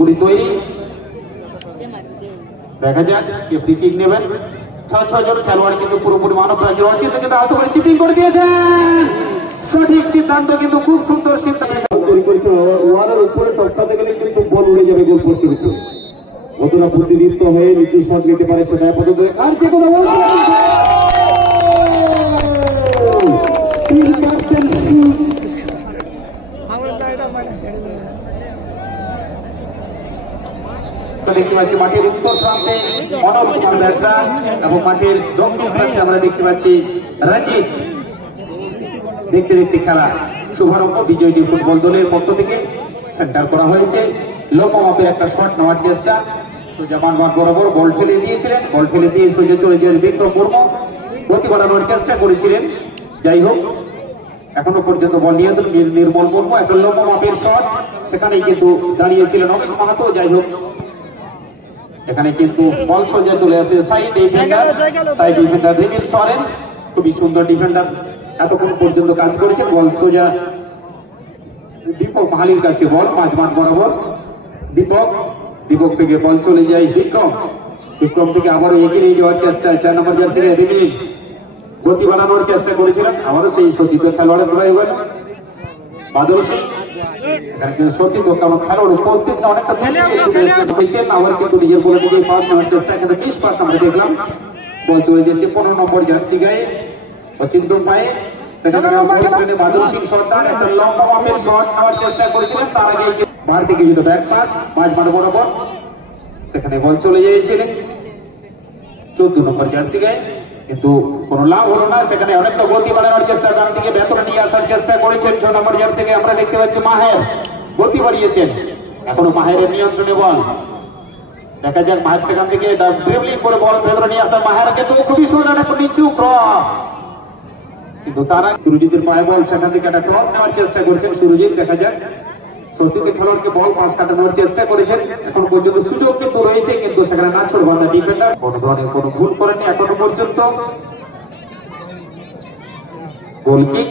তৈরি দেখা যাক কে ফ্রি কিক নেবেন। ৬ জন খেলোয়াড় কিন্তু পুরোপুরি মানব রাজ্যের অচিত কিন্তু আহত করে চিটিং করে দিয়েছেন। সঠিক সিদ্ধান্ত, কিন্তু খুব সুন্দর সিদ্ধান্ত তৈরি করেছে। ওয়ারের উপরে টপকাতে গেলে কিন্তু বল উড়ে যাবে গোল পোস্টের ভিতরে। কতটা বুদ্ধিদীপ্ত হয়ে নিচু শট নিতে পারে সেটা আপাতত আর যে কোনো দেখতে পাচ্ছি মাঠের উত্তর প্রান্তে অনব কুমার বেসরা এবং মাঠের দক্ষিণ প্রান্তে আমরা দেখতে পাচ্ছি রঞ্জিত। দেখতে দেখতে খেলা শুভারম্ভ বিজয়ী ফুটবল দলের পক্ষ থেকে সেন্টার করা হয়েছে। লম্বা মাপের একটা শট নেওয়ার চেষ্টা, সোজা মাঠ বরাবর বল ফেলে দিয়েছিলেন। বল ফেলে দিয়ে সোজা চলে যান বিক্রম মুর্মু, গতি বাড়ানোর চেষ্টা করেছিলেন। যাই হোক এখনো পর্যন্ত বল নিয়ন্ত্রণ নির্মল মুর্মু, একটা লম্বা মাপের শট, সেখানেই কিন্তু দাঁড়িয়েছিলেন অমিত মাহাতো। যাই হোক এখানে কিন্তু বল সোজা চলে আসে সাইড ডিফেন্ডার রিমিল সরেন, খুবই সুন্দর ডিফেন্ডার এতক্ষণ পর্যন্ত কাজ করেছে। বল সোজা দীপক মাহালির কাছে, বল মাঝ মাঠ বরাবর দীপক থেকে বল চলে যায় বিক্রম থেকে আবারও এগিয়ে নিয়ে যাওয়ার চেষ্টা। ৪ নম্বর জার্সি রিমিল গতি বাড়ানোর চেষ্টা করেছিলেন, আবারও সেই সতীর্থ খেলোয়াড়ের ধরে গেল বাদল সিং। সতীর্থ খেলোয়াড় উপস্থিত অনেকটা আবার কিন্তু নিজের বলে দিকে পাস নেওয়ার চেষ্টা, এখানে 20 পাস আমরা দেখলাম। বল চলে যাচ্ছে 15 নম্বর জার্সি গায়ে অচিন্ত পায়ে। বাদল সিং সর্দার একটা লম্বা মাপের শট নেওয়ার চেষ্টা করেছিলেন, তার আগে বার থেকে যেত ব্যাক পাস মাঝ মাঠ বরাবর, সেখানে বল চলে গিয়েছিলেন 14 নম্বর জার্সি গায়ে, কিন্তু কোন লাভ হলো না। সেখানে অনেকটা গতি বাড়ানোর চেষ্টা, ডান দিকে ভেতরে নিয়ে আসার চেষ্টা করেছেন 6 নম্বর জার্সি গায়ে। আমরা দেখতে পাচ্ছি মাহের গতি বাড়িয়েছেন, এখনো মাহেরের নিয়ন্ত্রণে বল। দেখা যাক মাহের সেখান থেকে ড্রিবলিং করে বল ভেতরে নিয়ে আসা মাহের, কিন্তু খুবই সুন্দর একটা নিচু ক্রস, কিন্তু তারা সুরজিতের পায়ে বল, সেখান থেকে একটা ক্রস নেওয়ার চেষ্টা করেছেন সুরজিৎ। দেখা যাক সতীর্থ খেলোয়াড়কে বল পাস কাটানোর চেষ্টা করেছেন, এখন পর্যন্ত সুযোগ কিন্তু রয়েছে, কিন্তু সেখানে না ছোড় বাঁধা ডিফেন্ডার কোনো ধরনের কোনো ভুল করেনি এখনো পর্যন্ত। গোল কিক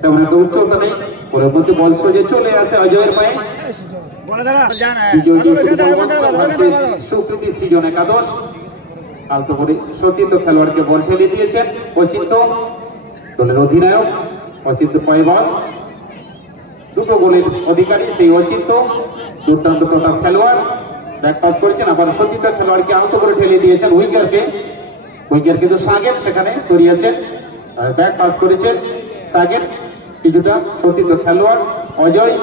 তেমন একটা উচ্চতা নেই, ওর মধ্যে বল সোজা চলে আসে অজয়ের পায়ে। সুকৃতি সৃজন একাদশ আলতো করে সতীর্থ খেলোয়াড়কে বল ফেলে দিয়েছেন অচিন্ত, দলের অধিনায়ক অচিন্ত পায়ে বল, 2 গোলের অধিকারী সেই অচিন্ত, দুর্দান্ত প্রতাপ খেলোয়াড় ব্যাক পাস করেছেন। আবার সতীর্থ খেলোয়াড়কে আহত করে ঠেলে দিয়েছেন উইঙ্গার কিন্তু সাগের সেখানে করিয়েছেন, ব্যাক পাস করেছেন সাগের, কিছুটা সতীর্থ খেলোয়াড় অজয়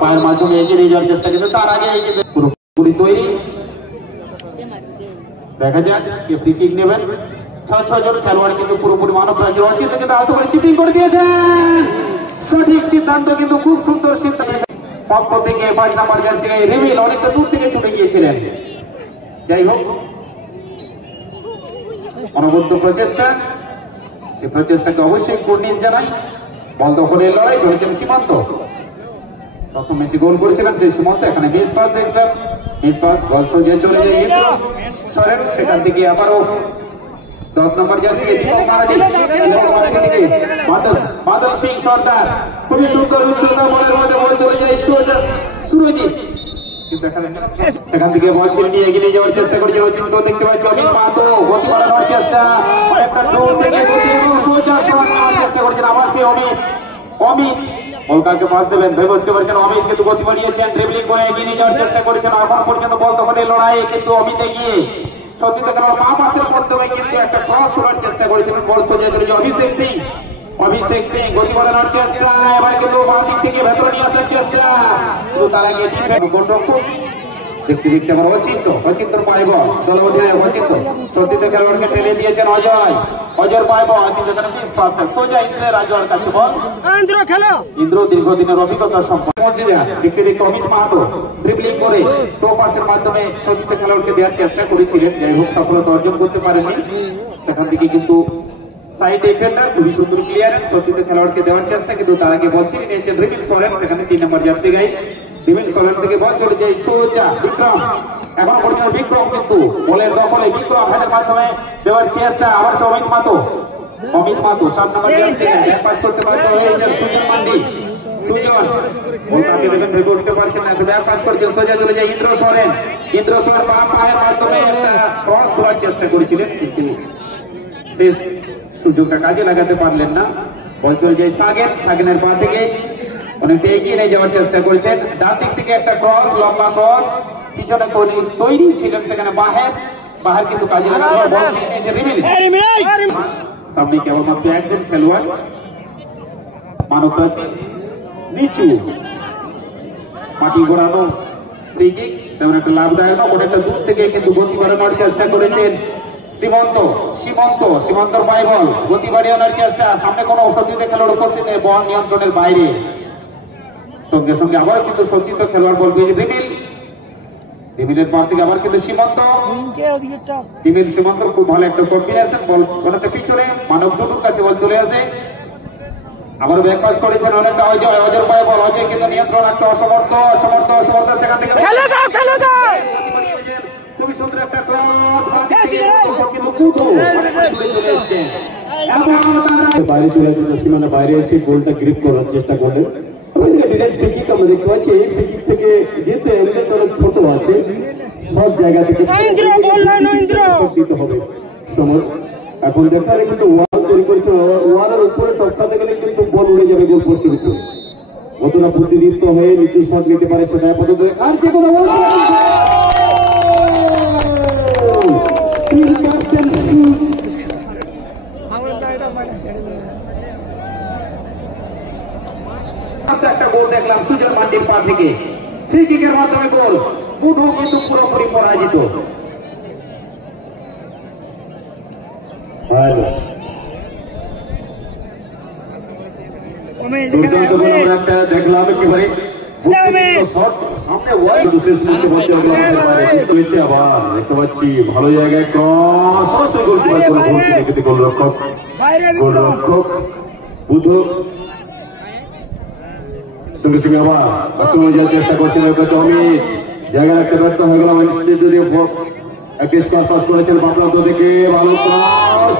পায়ের মাধ্যমে এগিয়ে নিয়ে যাওয়ার চেষ্টা, কিন্তু তার আগে পুরোপুরি তৈরি দেখা যাক কে ফ্রি কিক নেবেন। ৬ জন খেলোয়াড় কিন্তু পুরোপুরি মানব রাজ্যের অচিত কিন্তু আহত করে চিটিং করে দিয়েছেন। সঠিক সিদ্ধান্ত, কিন্তু খুব সুন্দর সিদ্ধান্ত পক্ষ থেকে 5 নম্বর জার্সি গায়ে রিমিল অনেকটা দূর থেকে ছুটে গিয়েছিলেন। যাই হোক অনবদ্য প্রচেষ্টা, সেই প্রচেষ্টাকে অবশ্যই কুর্নিশ জানাই। বল দখলের লড়াই চলেছেন সীমান্ত, প্রথম ম্যাচে গোল করেছিলেন সেই সীমান্ত, এখানে মিস পাস দেখলাম, মিস পাস বল সোজা চলে যায় সরেন, সেখান থেকে আবারও 10 নম্বর জার্সি বাদল সিং সর্দার, খুবই সুন্দর উচ্চতা বলের মধ্যে বল চলে যায় সুরজিৎ, কিন্তু এখান থেকে বল ছেড়ে নিয়ে এগিয়ে যাওয়ার চেষ্টা করেছে অচিন্ত। দেখতে পাচ্ছি অমিত মাহাতো গতি বাড়ানোর চেষ্টা, একটা দৌড় থেকে সোজা চেষ্টা করেছেন আবার সে অমিত বলকাকে পাস দেবেন ভেবে উঠতে পারছেন। অমিত কিন্তু গতি বাড়িয়েছেন, ড্রিবলিং করে এগিয়ে নিয়ে যাওয়ার চেষ্টা করেছেন, এখন পর্যন্ত বল তখন এই লড়াই, কিন্তু অমিত এগিয়ে সতীর্থ খেলোয়াড় পা পাশের মাধ্যমে কিন্তু একটা ক্রস করার চেষ্টা করেছিলেন, বল সোজা চলেছে অভিষেক সিং গতি বাড়ানোর চেষ্টা, এবার কিন্তু বাঁ দিক থেকে ভেতরে নিয়ে আসার চেষ্টা, কিন্তু তার আগে দেখতে দেখতে আমার অচিন্ত পাইব দল অধিনায়ক অচিন্ত সতীর্থ খেলোয়াড়কে ফেলে দিয়েছেন অজয়ের পাইব, কিন্তু সোজা ইন্দ্রের রাজওয়ার কাছে বল। ইন্দ্র দীর্ঘদিনের অভিজ্ঞতা সম্পন্ন দেখতে দেখতে অমিত মাহাতো ড্রিবলিং করে টো পাসের মাধ্যমে সতীর্থ খেলোয়াড়কে দেওয়ার চেষ্টা করেছিলেন, যাই হোক সফলতা অর্জন করতে পারেনি। সেখান থেকে কিন্তু সাইড ডিফেন্ডার খুবই সুন্দর ক্লিয়ারেন্স সতীর্থ খেলোয়াড়কে দেওয়ার চেষ্টা, কিন্তু তার আগে বল ছিনিয়ে নিয়েছেন রিমিল সোরেন, সেখানে 3 নম্বর জার্সি গায়ে রিমিল সোরেন থেকে বল চলে যায় সোজা বিক্রম, এখন পর্যন্ত বিক্রম কিন্তু বলের দখলে, বিক্রম হাতের মাধ্যমে দেওয়ার চেষ্টা, আবার সে অমিত মাহাতো 7 নম্বর জার্সি গায়ে পাস করতে পারছে সুজন মান্ডি, সুজন ওটাকে দেখেন ভেবে উঠতে পারছেন না, ব্যাক পাস করছেন সোজা চলে যায় ইন্দ্র সোরেন। ইন্দ্র সোরেন বাম পায়ের মাধ্যমে একটা ক্রস করার চেষ্টা করেছিলেন, কিন্তু শেষ সুযোগটা কাজে লাগাতে পারলেন না। বল চলে যায় সাগেন, সাগেনের পা থেকে অনেকটা এগিয়ে নিয়ে যাওয়ার চেষ্টা করছেন। ডান দিক থেকে একটা ক্রস, লম্বা ক্রস, পিছনে তৈরি ছিলেন সেখানে বাহার কিন্তু কাজে লাগাতে বল নিয়েছে রিমিল। সামনে কেবলমাত্র একজন খেলোয়াড়, মানব প্রাচীর নিচু মাটি ঘোরানো ফ্রি কিক তেমন একটা লাভদায়ক নয়। অনেকটা দূর থেকে কিন্তু গতি বাড়ানোর চেষ্টা করেছেন সীমন্তর পায়ে বল গতি বাড়িয়ে আনার চেষ্টা, সামনে কোনো সতীর্থ খেলোয়াড় উপস্থিত নেই, বল নিয়ন্ত্রণের বাইরে। সঙ্গে সঙ্গে আবার কিন্তু সতীর্থ খেলোয়াড় বল পেয়েছে রিমিলের পর থেকে আবার কিন্তু সীমন্ত খুব ভালো একটা কম্বিনেশন, বল অনেকটা পিছনে মানব দুটোর কাছে বল চলে আসে। আবার ব্যাক পাস করেছেন অনেকটা অজয় পায়ে বল, অজয় কিন্তু নিয়ন্ত্রণ রাখতে অসমর্থ সেখান থেকে খুবই সুন্দর একটা বাইরে চলে যেতে সীমানা বাইরে এসে গোলটা গ্রিপ করার চেষ্টা করলেন। আমরা দেখতে পাচ্ছি এই ফ্রিকিক থেকে যেহেতু এমনি অনেক ছোট আছে, সব জায়গা থেকে দিতে হবে সময়। এখন দেখা যায় কিন্তু ওয়াল তৈরি করছে, ওয়ালের উপরে টপকাতে গেলে কিন্তু বল উড়ে যাবে গোল পোস্টের ভিতরে। কতটা প্রতিনিধিত্ব হয়ে নিচু শট নিতে পারে সেটা পর্যন্ত আর যে কোনো একটা গোল দেখলাম সুজন মান্ডির পা থেকে, ফ্রি কিকের মাধ্যমে গোল। বুধু কিন্তু পুরোপুরি পরাজিত। একটা দেখলাম একেবারে আবার দেখতে পাচ্ছি ভালো জায়গায় গোলরক্ষক বুধ সঙ্গে সঙ্গে আবার চেষ্টা করছেন আমি জায়গা রাখতে ব্যর্থ হয়ে গেলাম। একটা স্কোয়ার পাস করেছেন বাপ্রান্ত থেকে, ভালো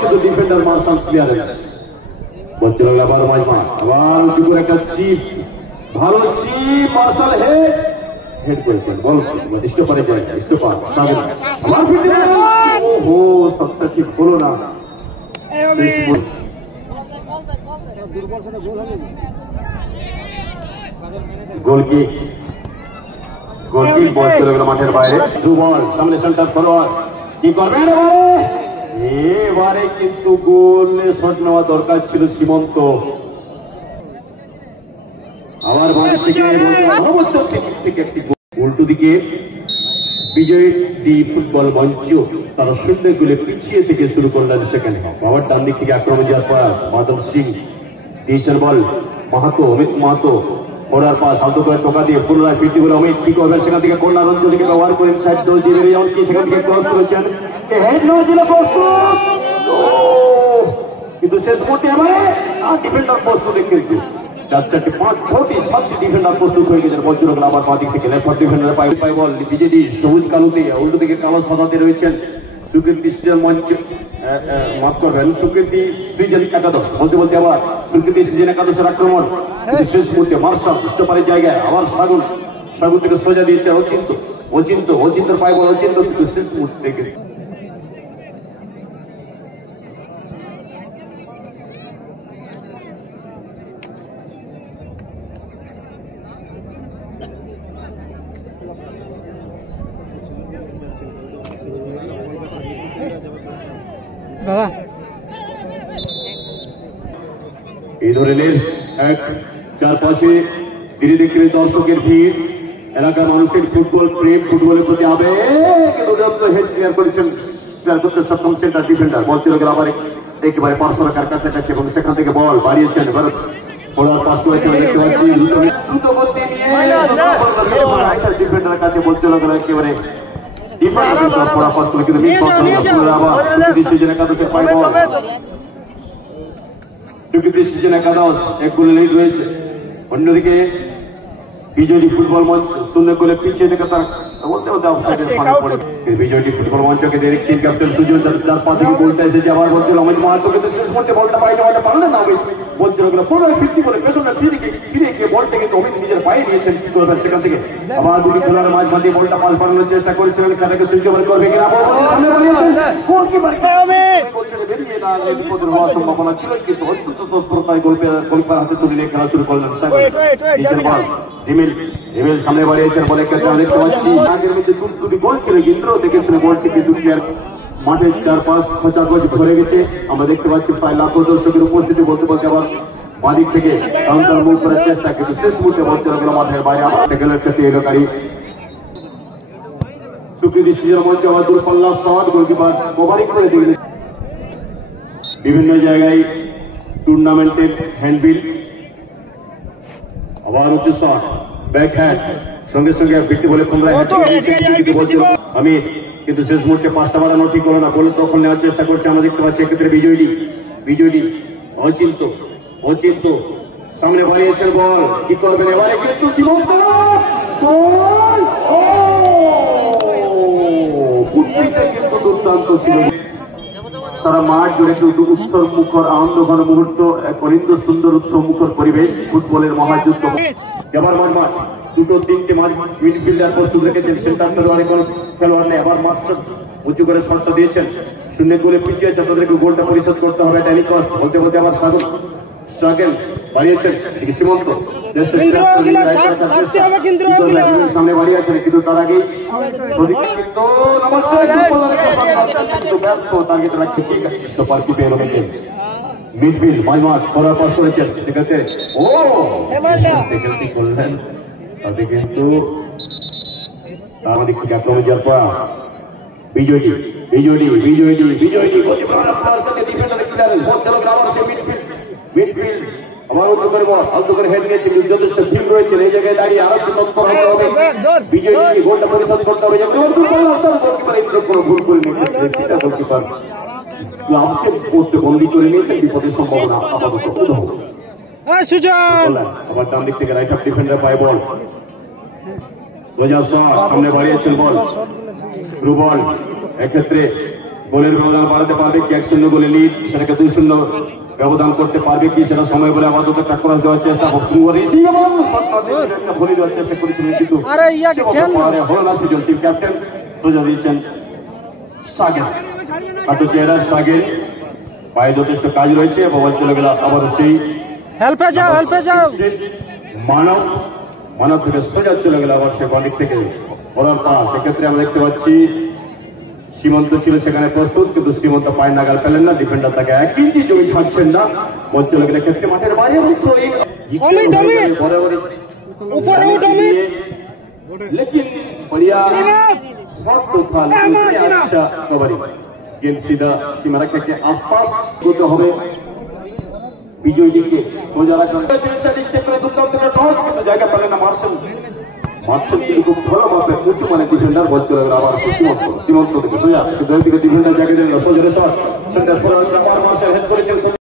শুধু ডিফেন্ডার মার্শাল ক্লিয়ারেন্স বলতে লাগলো আবার মাইমা, আবার উঁচু করে একটা চিপ, ভালো চিপ মার্শাল হেড করেছেন, বল স্টোপারে যায় স্টোপার আবার ওহো সবটা ঠিক হলো না। গোলকিক বল চলে গেল মাঠের বাইরে, দু বল সামনে সেন্টার ফরওয়ার্ড কি করবে এবারে কিন্তু গোল শট নেওয়া দরকার ছিল সীমন্ত। আবার উল্টো দিকে বিজয় দি ফুটবল মঞ্চ তারা শূন্য গোলে পিছিয়ে থেকে শুরু করলেন সেখানে। আবার ডান দিক থেকে আক্রমণ যাওয়ার প্রয়াস, মাধব সিং দিয়েছেন বল অমিত মাহাতো ওরার পাশ আলতো করে টোকা দিয়ে পুনরায় ফিরতি বলে অমিত কি করবেন সেখান থেকে কল্যাণ অঞ্চলকে ব্যবহার করেন সাইড দল জিরে এমনকি সেখান থেকে ক্রস করেছেন, হেড নয় দিলে প্রস্তুত কিন্তু শেষ মুহূর্তে এবারে আর ডিফেন্ডার প্রস্তুত দেখতে 4-4-5-6টি ডিফেন্ডার প্রস্তুত হয়ে গেছেন। বল চলে গেল আবার বাঁ দিক থেকে লেফট ডিফেন্ডার পাই বল বিজেডি সবুজ কালোতে, উল্টো দিকে কালো সাদাতে রয়েছেন সুকৃতি সৃজন মঞ্চ মাফ করবেন সুকৃতি সৃজন একাদশ বলতে আবার সুকৃতি সৃজন একাদশের আক্রমণ, শেষ মুহূর্তে মার্শাল স্টোপারের জায়গায় আবার সাগর থেকে সোজা দিয়েছে অচিন্তর পাই বল অচিন্ত কিন্তু শেষ মুহূর্তে থেকে এই ধরনের এক চারপাশে ধীরে ধীরে দর্শকের ভিড়, এলাকার মানুষের ফুটবল প্রেম, ফুটবলের প্রতি আবেগ হেড ক্লিয়ার করেছেন করতে সক্ষম সেন্টার ডিফেন্ডার। বল চলে গেল আবার একেবারে পার্শ্বরেখার কাছাকাছি এবং সেখান থেকে বল বাড়িয়েছেন পাস করেছেন দেখতে পাচ্ছি দ্রুত গতি নিয়ে ডিফেন্ডারের কাছে বল চলে গেল একেবারে অন্যদিকে বিজয়ী ফুটবল মঞ্চ শূন্য করে পিছিয়ে থেকে তার বিজয়ী ফুটবল মঞ্চকে দেখছেন ক্যাপ্টেন সুজন, তার পা থেকে বলতে এসেছে আবার বলছিল অমিত মাহাতো কিন্তু শেষ মুহূর্তে বলটা বাইরে পারলেন না। বল চলে গেল পুনরায় ফিরতি করে পেছনে ফিরে গিয়ে বলটা কিন্তু অমিত নিজের পায়ে নিয়েছেন কি করবেন সেখান থেকে আবার দুটি খেলোয়াড় মাঝ মাঝে বলটা পাস বাড়ানোর চেষ্টা করেছিলেন খেলাকে সুইচ ওভার করবে কিনা বেরিয়ে না বিপদের হওয়ার সম্ভাবনা ছিল কিন্তু অত্যন্ত তৎপরতায় গোলকিপার হাতে তুলে নিয়ে খেলা শুরু করলেন হিমেল সামনে বাড়িয়েছেন বলে ক্ষেত্রে দেখতে পাচ্ছি আগের মধ্যে দুটি গোল ছিল কিন্তু দেখেছিল বলটিকে দুটি আর মাঠের চারপাশ খোঁচাখোঁচ ভরে গেছে আমরা দেখতে পাচ্ছি প্রায় লাখো দর্শকের উপস্থিতি বলতে বলতে আবার বাদিক থেকে কাউন্টার মুভ করার চেষ্টা কিন্তু শেষ মুহূর্তে বলতে গেল মাঠের বাইরে আবার গেলের ক্ষেত্রে এলাকারী সুকৃতি সিজনের মধ্যে আবার দূরপাল্লা শট গোলকিপার মোবাইল করে দিলেন বিভিন্ন জায়গায় টুর্নামেন্টের হ্যান্ডবিল আবার উচ্চ শট ব্যাক হ্যান্ড সঙ্গে সঙ্গে ব্যক্তি বলে তোমরা আমি কিন্তু শেষ মুহূর্তে পাঁচটা বাড়ানো ঠিক করো না বলে তখন নেওয়ার চেষ্টা করছে আমরা দেখতে পাচ্ছি এক্ষেত্রে বিজয়ী অচিন্ত সামনে বাড়িয়েছেন বল কি করবেন এবারে কিন্তু কিন্তু দুর্দান্ত ছিল সারা মাঠ জুড়ে কিন্তু উৎসব মুখর আনন্দ ঘন মুহূর্ত এক অলিন্দ সুন্দর উৎসব মুখর পরিবেশ ফুটবলের মহাযুদ্ধ এবার মাঠ দুটো তিনটে মাঠ মিডফিল্ডার প্রস্তুত রেখেছেন সেন্টার ফেলোয়ারে কোন খেলোয়াড় নেই আবার মাঠ উঁচু করে শটটা দিয়েছেন শূন্য গোলে পিছিয়ে তাদেরকে গোলটা পরিশোধ করতে হবে ড্যানি কস্ট বলতে বলতে আবার সাগেল বাড়িয়েছেন সীমন্ত সামনে বাড়িয়েছেন কিন্তু তার আগেই টার্গেট রাখছে ঠিক আছে পার্কি পেয়ে রয়েছেন মিডফিল্ড মাইমাঠ করার পাস করেছেন সেক্ষেত্রে করলেন তাতে কিন্তু আমাদের থেকে আক্রমণ যাওয়ার পর বিজয়ী মিডফিল্ড আমার উচ্চ করে আলতো করে হেড নিয়েছে যথেষ্ট ফিল্ড রয়েছে এই জায়গায় দাঁড়িয়ে আরো তৎপর হতে হবে বিজয়ী গোলটা পরিশোধ করতে হবে কোনো ভুল করে নিয়েছে গোলকিপার ক্লাবকে করতে বন্দি করে নিয়েছে বিপদের সম্ভাবনা আপাতত আবার ডান দিক থেকে রাইট হাফ ডিফেন্ডার পায় বল সামনে বাড়িয়েছেন বল থ্রু বল এক্ষেত্রে গোলের ব্যবধান বাড়াতে পারবে কি 1-0 গোলে লিড সেটাকে 2-0 ব্যবধান করতে পারবে কি সেটা সময় বলে আপাতত টাক্কর দেওয়ার চেষ্টা ভরে দেওয়ার চেষ্টা করেছিলেন কিন্তু হলো না সুজন টিম ক্যাপ্টেন সোজা দিয়েছেন সাগেল কাটো চেহারা সাগেল পায়ে যথেষ্ট কাজ রয়েছে বল চলে গেল আবার সেই হেল্পে যাও মানব থেকে সোজা চলে গেল আবার সে বাদিক থেকে ওরার পাস সেক্ষেত্রে আমরা দেখতে পাচ্ছি সীমন্ত ছিল সেখানে প্রস্তুত কিন্তু সীমন্ত পায়ে নাগাল পেলেন না ডিফেন্ডার তাকে 1 ইঞ্চি জমি ছাড়ছেন না বল চলে গেলে ক্ষেত্রে মাঠের বাইরে लेकिन बढ़िया शॉट तो था अच्छा कवरिंग गेम सीधा सीमा रेखा के आसपास होते হবে বিজয়ীকে সোজা রাখার চেষ্টা করে দুর্দান্ত টস কিন্তু জায়গা পেলেন না মার্শাল কিন্তু খুব ভালো মাপে উঁচু মানে ডিফেন্ডার বল চলে গেল আবার সীমন্ত থেকে সোজা কিন্তু ডিফেন্ডার জায়গা দিলেন সোজা shot centre forward Martial head করেছেন